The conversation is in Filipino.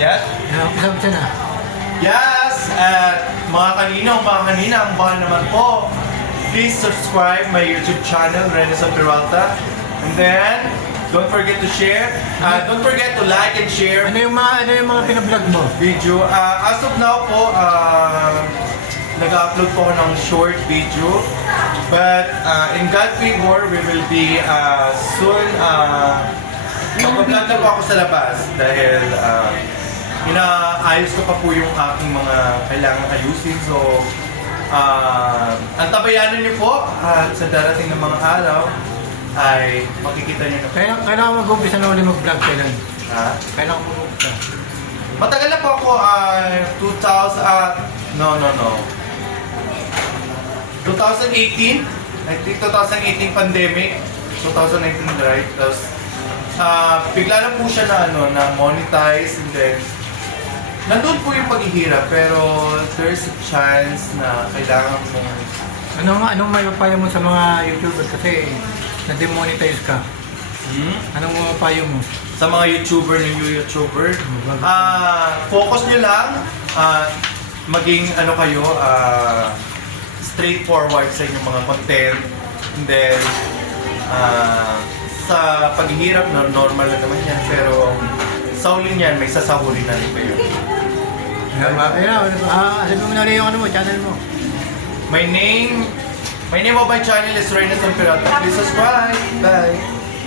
Yes? Umpisa na. Yes! At mga kanina, ang bahal naman po. Please subscribe my YouTube channel, Renaissance Peralta. And then, don't forget to share. Don't forget to like and share Ano yung mga pinablog mo? video. As of now po, nag-upload po ako ng short video. But in God favor, we will be soon mag-vlog na po ako sa labas dahil inaayos ko pa po yung aking mga kailangan ayusin. So, antabayanan niyo po at sa darating ng mga araw ay makikita niyo na po. Kailangan mag-umpisa na ulit mag-vlog kailan? Ha? Kailangan mag-umpisa. Matagal na po ako, 2018, I think 2018 pandemic, 2019 right? Tapos, bigla na po siya na monetize and then, nandun po yung paghihirap pero there's a chance na kailangan mong Anong may papayo mo sa mga YouTuber kasi na-demonetize ka? Anong mga payo mo? sa mga new YouTuber, focus nyo lang, maging kayo, straightforward sa inyong mga content. And then, sa paghihirap, normal na naman yan. Pero sa uli niyan, may sasahurin na rin kayo. Sabi mo na rin yung channel mo. My name of my channel is Renaissance Peralta. Please subscribe. Bye!